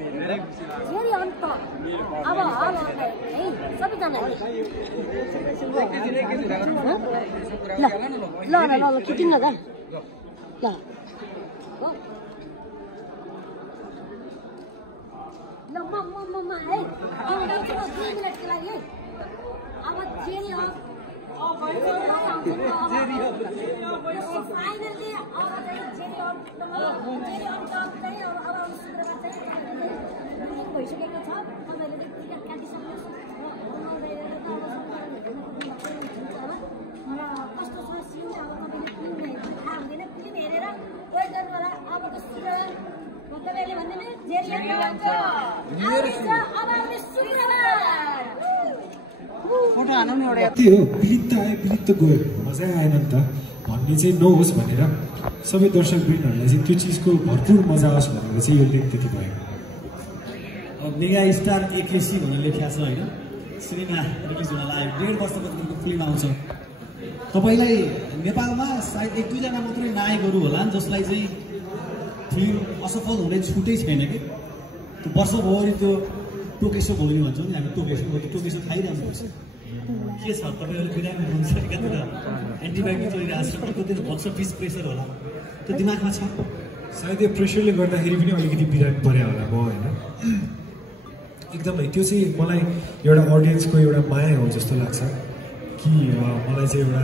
फेरि अन्त अब हल है सबैजनाले ल ल ल ल किटिङ नगर ल ल म है अब 2 मिनेटको लागि है अब जेरी अफ फाइनली अब जेरी अफ चाहिँ अब शुक्रबार चाहिँ भइसकेको छ तपाईहरुले टिकट काटिसक्नुहोस् कस्तो छ सिन अब तपाईले फिल्म थाहा हुँदैन फिल्म हेरेर वेट गरेर अबको शुक्रबार तपाईले भन्दैन जेरी अफ अब आउने शुक्रबार फोटो हान्नु नि एउटा त्यही हो बिलित आयो बिलित गयो मजा आएन नि त भन्ने चाहिँ नहोस् भनेर सबै दर्शक वृन्दहरूलाई चाहिँ त्यो चिजको भरपुर मजा आओस् भनेर चाहिँ यो लेख त्यति भयो अब मेगा स्टार एकेसी भनेर लेखिया छ होइन सिनेमा रिलिज हुन लाग्यो 1.5 वर्षपछि फिल्म आउँछ तपाईलाई नेपालमा सायद 1-2 जना मात्रै नायकहरू होला जसलाई चाहिँ फिल्म असफल हुने छुटै छैन कि त्यो वर्षभरि त्यो टोकेसो भोल्ने भन्छौँ नि हामी टोकेसो खाइरहनुपर्छ के छ तपाईँहरू बिरामी हुनुहुन्छ कतिवटा एन्टिबायोटिक चलिरहेको छ कति बक्स अफिस प्रेसर होला त्यो दिमागमा छ सायद यो प्रेसरले गर्दाखेरि पनि अलिकति बिरामी परे होला म होइन एकदमै त्यो चाहिँ मलाई एउटा अडियन्सको एउटा माया हो जस्तो लाग्छ कि मलाई चाहिँ एउटा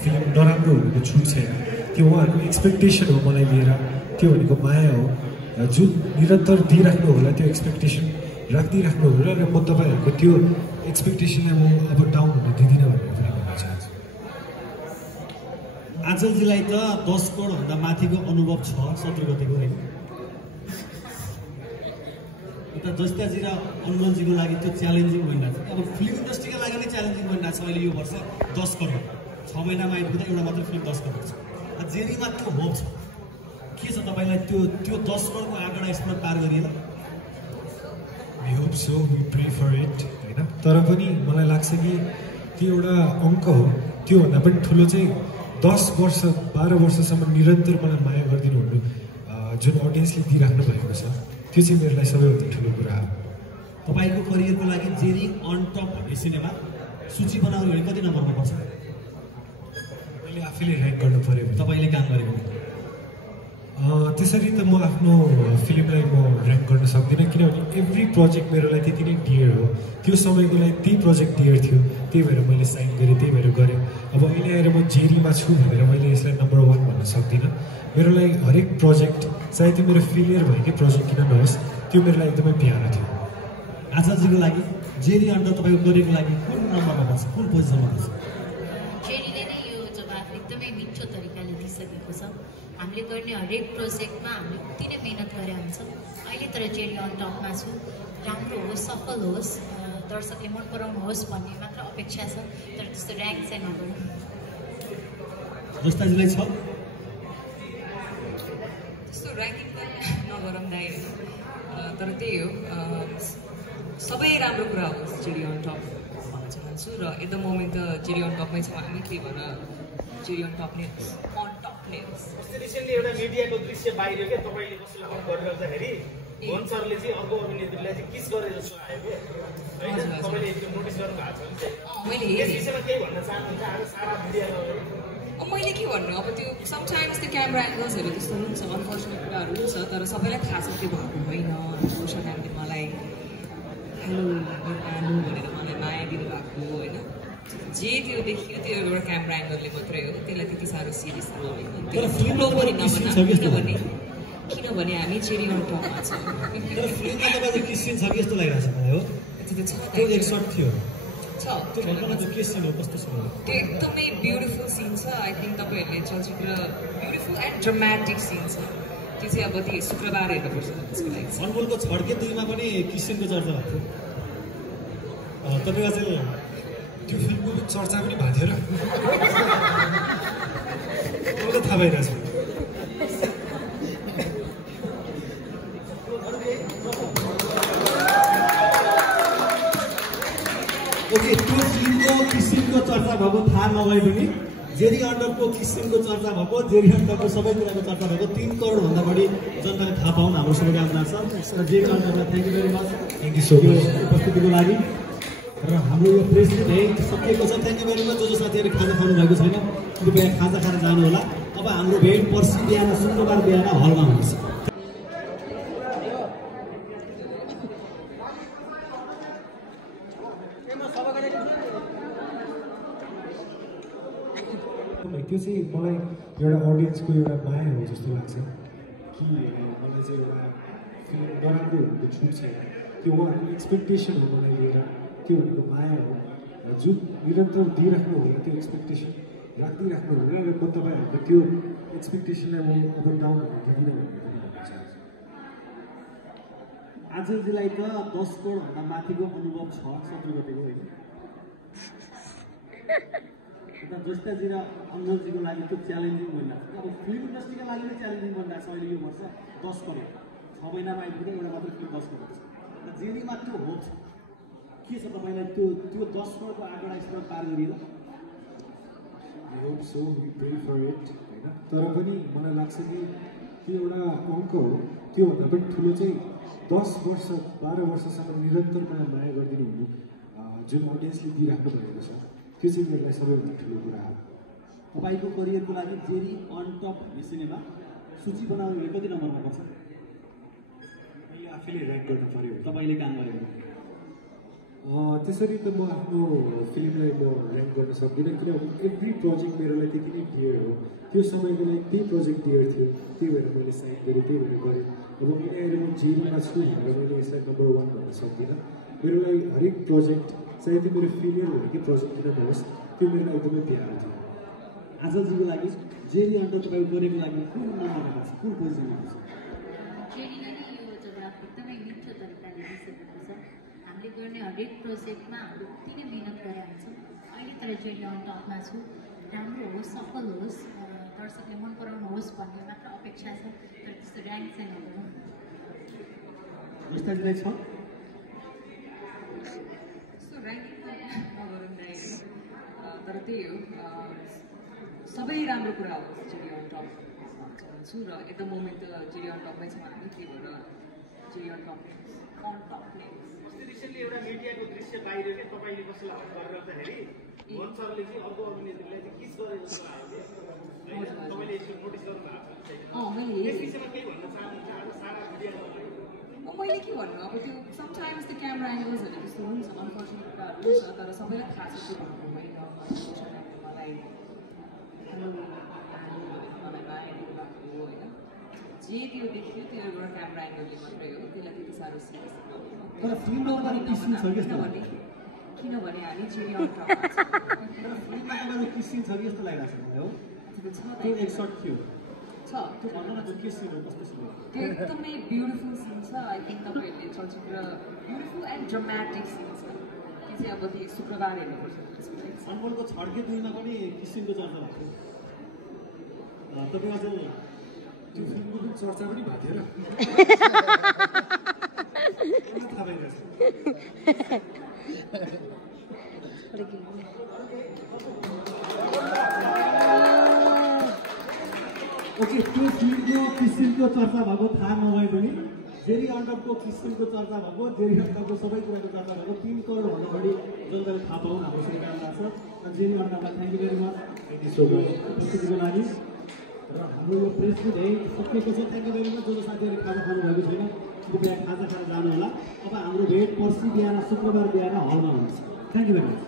फिल्म नराम्रो हुनुको छुट छैन त्यो उहाँहरूको एक्सपेक्टेसन हो मलाई लिएर त्यो भनेको माया हो जुन निरन्तर दिइराख्नु होला त्यो एक्सपेक्टेसन राखिदिइराख्नु होला र म तपाईँहरूको त्यो एक्सपेक्टेसनलाई म अब डाउन हुन दिँदिनँ भनेर पनि भन्न चाहन्छु आजलजीलाई त 10 करोडभन्दा माथिको अनुभव छ 17 गतेको होइन उता जस्ताजी र अनुमनजीको लागि त्यो च्यालेन्जिङ भइरहेको छ अब फिल्म इन्डस्ट्रीको लागि नै च्यालेन्जिङ भइरहेको छ अहिले यो वर्ष 10 करोड 6 महिनामा आइपुग्दा एउटा मात्र फिल्म 10 करोड छ जेरीमा त्यो होप छ के छ तपाईँलाई त्यो 10 करोडको आँकडा यसबाट पार गरिएला I hope so, we pray for it हैन तर पनि मलाई लाग्छ कि त्यो एउटा अङ्क हो त्योभन्दा पनि ठुलो चाहिँ 10 वर्ष 12 वर्षसम्म निरन्तर मलाई माया गरिदिनु हुनु जुन अडियन्सले दिइराख्नु भएको छ त्यो चाहिँ मेरो लागि सबैभन्दा ठुलो कुरा हो तपाईँको करियरको लागि जेरी अन टप भन्ने सिनेमा सूची बनाउनु भने कति नम्बरमा पर्छ मैले आफैले र्याङ्क गर्नु पर्यो तपाईँले काम गरेको त्यसरी त म आफ्नो फिल्मलाई म र्याङ्क गर्न सक्दिनँ किनभने एभ्री प्रोजेक्ट मेरो लागि त्यति नै डियर हो त्यो समयको लागि त्यही प्रोजेक्ट डियर थियो त्यही भएर मैले साइन गरेँ त्यही भएर गरेँ अब अहिले आएर म जेरीमा छु भनेर मैले यसलाई नम्बर 1 भन्न सक्दिनँ मेरो लागि हरेक प्रोजेक्ट चाहे त्यो मेरो फेलियर भएकै प्रोजेक्ट किन नहोस् त्यो मेरो लागि एकदमै प्यारो थियो आजजीको लागि जेरी अन्डर तपाईँको करियरको लागि कुन नम्बरमा पर्छ कुन पोजिसनमा पर्छ जेरीले नै यो जवाब एकदमै मिठो तरिकाले दिइसकेको छ हामीले गर्ने हरेक प्रोजेक्टमा हामीले उति नै मेहनत गरेका हुन्छौँ अहिले तर जेरी अन टपमा छु राम्रो होस् सफल होस् दर्शकले मन पराउनु होस् भन्ने मात्र अपेक्षा छ तर त्यस्तो र्याङ्क चाहिँ नगरौँ जस्ताजीलाई छ त्यस्तो र्याङ्किङ पनि नगरौँ दाइ तर त्यही हो सबै राम्रो कुरा हो जेरी अन टप भन्न चाहन्छु र एट द मोमेन्ट त जेरी अन टपमै छौँ हामी त्यही भएर जेरी अन टप नै अन टप नै रिसेन्टली एउटा मिडियाको दृश्य बाहिर के तपाईँले कसैलाई हक गरिराख्दाखेरि भन सरले चाहिँ अर्को अभिनेत्रीलाई चाहिँ किस गरे जस्तो आयो के होइन तपाईँले त्यो नोटिस गर्नुभएको छ मैले यस विषयमा केही भन्न चाहनुहुन्छ आज सारा मिडियामा मैले के भन्नु अब त्यो समटाइम्स त्यो क्यामेरा एङ्गल्सहरू त्यस्तो हुन्छ अनफर्चुनेट कुराहरू हुन्छ तर सबैलाई थाहा छ त्यो भएको होइन उषा म्यामले मलाई हेलो आलु भनेर मलाई माया दिनुभएको होइन जे त्यो देखियो त्यो एउटा क्यामेरा एङ्गलले मात्रै हो त्यसलाई त्यति साह्रो सिरियस नलिनु किनभने हामी जेरी अन टपमा छौँ फिल्ममा तपाईँको के सिन छ कि यस्तो लागिरहेको छ मलाई हो त्यो एक सर्ट थियो छ त्यो घटना चाहिँ के सिन हो कस्तो सिन हो त्यो एकदमै ब्युटिफुल सिन छ आई थिङ्क तपाईँहरूले चलचित्र ब्युटिफुल एन्ड ड्रामेटिक सिन छ त्यो चाहिँ अब त्यो शुक्रबार हेर्नुपर्छ त्यसको लागि अनमोलको छड्के 2 मा पनि किसिमको चर्चा भएको थियो तपाईँको चाहिँ त्यो फिल्मको चर्चा पनि भएको थियो र मलाई थाहा भइरहेछ ओके त्यो फिल्मको किसिमको चर्चा भएको थाहा नभए पनि जेरी अन्डरको किसिमको चर्चा भएको, जेरी अन्डरको सबै कुराको चर्चा भएको 3 करोडभन्दा बढी जनताले थाहा पाउन हाम्रो शुभकामना छ। र जेरी अन्डरलाई thank you very much, thank you so much उपस्थितिको लागि। र हाम्रो यो प्रेसले भेट सकिएको छ, थ्याङ्क यू भेरी मच। जो साथीहरूले खाजा खानु भएको छैन कृपया खाजा खाएर जानु होला। अब हाम्रो भेट पर्सि बिहान शुक्रबार बिहान हलमा हुनेछ। त्यो चाहिँ मलाई एउटा अडियन्सको एउटा माया हो जस्तो लाग्छ कि मलाई चाहिँ एउटा फिल्म नराम्रो हुनुको छुट छैन, त्यो उहाँहरूको एक्सपेक्टेसन हो मलाई लिएर, त्यो भनेको माया हो जुन निरन्तर दिइराख्नु होला, त्यो एक्सपेक्टेसन राखिदिइराख्नु होला। र म तपाईँहरूको त्यो एक्सपेक्टेसनलाई म अब डाउन दिँदिनँ भन्ने पनि भन्न चाहन्छु। आजजीलाई त 10 करोडभन्दा माथिको अनुभव छ शत्रुपतिको, होइन? जस्ताजी र अङ्गलजीको लागि त्यो च्यालेन्जिङ भइरहेको छ। अब फिल्म इन्डस्ट्रीको लागि नै च्यालेन्जिङ भइरहेको छ अहिले यो वर्ष। 10 करोड 6 महिनामा आइपुग्यो, एउटा मात्र फिल्म 10 करोड छ। र जेरीमा त्यो हो के छ तपाईँलाई त्यो 10 करोडको आँकडा स्तर पार गरिएला? I hope so, we pray for it, होइन? तर पनि मलाई लाग्छ कि त्यो एउटा अङ्क हो, त्योभन्दा पनि ठुलो चाहिँ 10 वर्ष 12 वर्षसम्म निरन्तर मलाई माया गरिदिनु हुनु जुन अडियन्सले दिइराख्नु भएको छ, त्यो चाहिँ मेरो लागि सबैभन्दा ठुलो कुरा हो। तपाईँको करियरको लागि जेरी अन टप भन्ने सिनेमा सूची बनाउनु भने कति नम्बरमा पर्छ? मैले आफैले ऱ्याङ्क गर्न पऱ्यो। तपाईँले काम गरेको त्यसरी त म आफ्नो फिल्मलाई म ऱ्याङ्क गर्न सक्दिनँ, किनभने एभ्री प्रोजेक्ट मेरो लागि त्यति नै डियर हो। त्यो समयको लागि त्यही प्रोजेक्ट डियर थियो, त्यही भएर मैले साइन गरेँ, त्यही भएर गरेँ। अब मैले आएर म जेरीमा छु भनेर मैले यसलाई नम्बर 1 भन्न सक्दिनँ। मेरो लागि हरेक प्रोजेक्ट चाहे त्यो मेरो फेलियर भयो कि प्रोजेक्ट किन नहोस्, त्यो मेरो लागि एकदमै प्यारो थियो। आजजीको लागि जेरी अन्डर तपाईँको गरेको लागि कुन नम्बरमा पर्छ, कुन पोजिसनमा पर्छ? जेरीले नै यो जवाब एकदमै मिठो तरिकाले दिइसकेको छ। हामीले गर्ने हरेक प्रोजेक्टमा हामीले उति नै मिहिनेत गरेर हुन्छौँ। अहिले तर जेरी अन टपमा छु, राम्रो होस्, सफल होस्, दर्शकले मन पराउनुहोस् भन्ने मात्र अपेक्षा छ। तर त्यस्तो ऱ्याङ्क चाहिँ नगरौँ। जस्ताजीलाई छ तर त्यही हो, सबै राम्रो कुरा हो जेरी अन टप छु। र एट द मोमेन्ट त जेरी अन टपमै छौँ हामी, त्यही भएर जेरी अन टप रिसेन्टली एउटा मिडियाको दृश्य बाहिर के तपाईँले कसैलाई हट गरिराख्दाखेरि भन सरले चाहिँ अर्को अभिनेत्रीलाई चाहिँ किस गरे जस्तो लाग्यो कि होइन? तपाईँले यसो नोटिस गर्नुभएको छ? त्यस विषयमा केही भन्न चाहनुहुन्छ? आज सारा मिडियामा मैले के भन्नु, अब त्यो समटाइम्स त्यो क्यामेरा एङ्गल्सहरू त्यस्तो हुन्छ, अनफर्चुनेट कुराहरू हुन्छ। तर सबैलाई थाहा छ त्यो भन्नु होइन। मलाई मलाई माया दिनुभएको हो, होइन? जे त्यो देखियो त्यो एउटा क्यामेरा एङ्गलले मात्रै हो, त्यसलाई त्यति साह्रो सिरियस तर फिल्ममा पनि किसिम छ कि किनभने हामी जेरी अन टपमा छौँ। तर फिल्ममा तपाईँको किसिम छ कि जस्तो लागिरहेको छ मलाई हो। त्यो एक सर्ट थियो छ त्यो भन्नु न, त्यो के सिन हो, कस्तो सिन हो? त्यो एकदमै ब्युटिफुल सिन छ। आई थिङ्क तपाईँहरूले चलचित्र ब्युटिफुल एन्ड ड्रामेटिक सिन छ। त्यो चाहिँ अब त्यो शुक्रबार हेर्नुपर्छ। अनमोलको छड्के 2मा पनि किसिमको चर्चा भएको थियो। तपाईँ अझ त्यो फिल्मको पनि चर्चा पनि भएको थियो र थाहा पाइरहेछ। ओके, त्यो फिल्मको किसिमको चर्चा भएको थाहा नभए पनि जेरी अन्डरको किसिमको चर्चा भएको, जेरी अन्डरको सबै कुराको चर्चा भएको 3 करोडभन्दा बढी जनताले थाहा पाउन हाम्रो शुभकामना छ। जेरी अन्डरलाई thank you very much, thank you so much उपस्थितिको लागि। र हाम्रो यो प्रेसले भेट सकिएको छ, थ्याङ्क यू भेरी मच। जो साथीहरूले खाजा खानु भएको छैन कृपया खाजा खाएर जानु होला। अब हाम्रो भेट पर्सि बिहान शुक्रबार बिहान हलमा हुनेछ। Thank you very much.